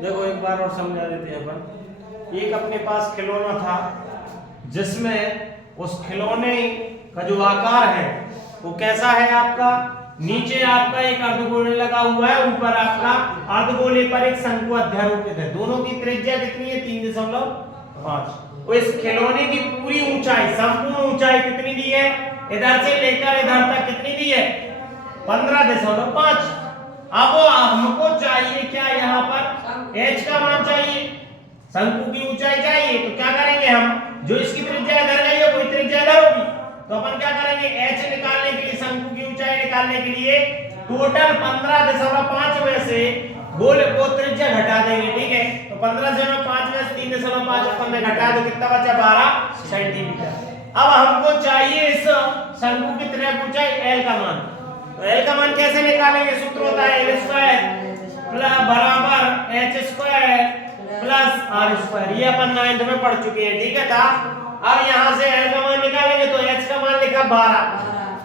देखो एक बार और समझा देते हैं अपन। एक अपने पास खिलौना था जिसमें उस खिलौने का जो आकार है वो कैसा है आपका, नीचे आपका एक अर्धगोले लगा हुआ है, ऊपर आपका अर्धगोले पर एक शंकु अध्यारोपित है। दोनों की त्रिज्या कितनी है 3.5। इस खिलौने की पूरी ऊंचाई, संपूर्ण ऊंचाई कितनी दी है, इधर से लेकर इधर तक कितनी दी है 15.5। अब हमको चाहिए क्या, यहाँ पर h का मान चाहिए, शंकु की ऊंचाई चाहिए। तो क्या करेंगे हम, जो इसकी त्रिज्या इधर गई है वही त्रिज्या इधर होगी, तो अपन क्या करेंगे h निकालने के लिए, शंकु की ऊंचाई निकालने के लिए टोटल 15.5 में से गोले को त्रिज्या घटा देंगे। ठीक है, तो 15.5 में 3.5 अपन ने घटा तो कितना बचा 12 सेंटीमीटर। अब हमको चाहिए इस शंकु की त्रिज्या ऊंचाई l का मान। तो l का मान कैसे निकालेंगे, सूत्र होता है l स्क्वायर बराबर h square plus r square. ये अपन 9th में पढ़ चुके हैं। ठीक है था। अब यहाँ से l का मान निकालेंगे तो h का मान लिखा 12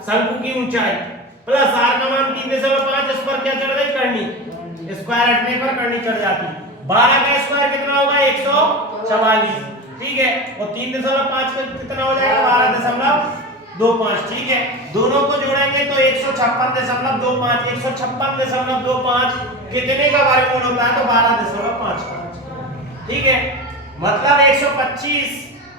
शंकु की ऊंचाई प्लस r का मान 3.5, इस पर क्या चढ़ गई करनी, स्क्वायर हटने पर करनी चढ़ जाती। 12 का स्क्वायर कितना होगा 144। ठीक है, और 3.5 का कितना हो जाएगा 12.25। ठीक है, दोनों को जोड़ेंगे तो 156.25। 156.25 कितने का वर्गमूल होता है, तो 12.5 का। ठीक है, मतलब 125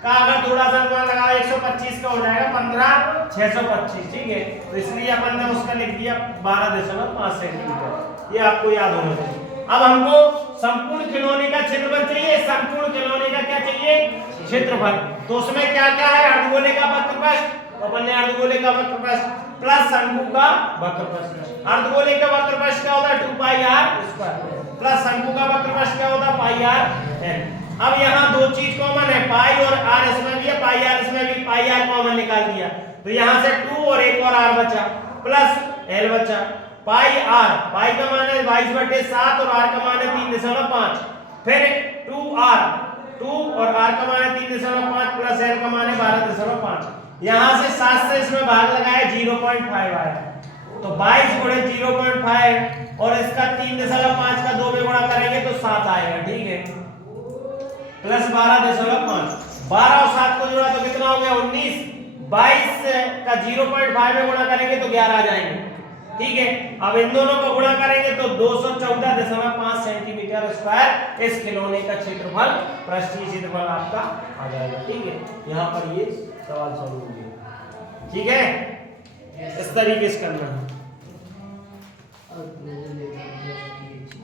का अगर थोड़ा सा अनुमान लगाओ 125 का हो जाएगा 15,625। ठीक है, तो इसलिए अपन ने उसका लिख दिया 12.5 सेंटीमीटर। ये आपको याद होना चाहिए। अब हमको संपूर्ण खिलौने का क्षेत्रफल चाहिए। संपूर्ण खिलौने का क्या चाहिए, क्षेत्रफल। तो उसमें क्या क्या है, अर्धगोले का वक्रपृष्ठ, तो अपन ने अर्धगोले का वक्रपृष्ठ प्लस शंकु का वक्रपृष्ठ। अर्धगोले का वक्रपृष्ठ क्या होता है 2πr² प्लस शंकु का वक्रपृष्ठ क्या होता है πr। अब यहाँ दो चीज कॉमन है, पाई और r इसमें भी है, पाई r इसमें भी, पाई r कॉमन निकाल दिया तो यहाँ से 2 और एक और r बचा प्लस l बचा। पाई r, पाई का मान है 22/7 और r का मान है 3.5। फिर 2r, 2 और r का मान है 3.5 प्लस l का मान है 12.5। यहाँ से 7 से इसमें भाग लगाया 0.5 आया, तो 22 गुणे 0.5 और इसका 3.5 का 2 में गुणा करेंगे तो 7 आएगा। ठीक है, प्लस 12.5। 12 और 7 को जोड़ा तो कितना हो गया 19। 22 का 0.5 में गुणा करेंगे तो 11 आ जाएंगे। ठीक है, अब इन दोनों को गुणा करेंगे तो 214.5 सेंटीमीटर स्क्वायर इस खिलौने का क्षेत्रफल, पृष्ठीय क्षेत्रफल आपका आ जाएगा। ठीक है, यहाँ पर ये सवाल सॉल्व हो गया। ठीक है, इस तरीके से करना है।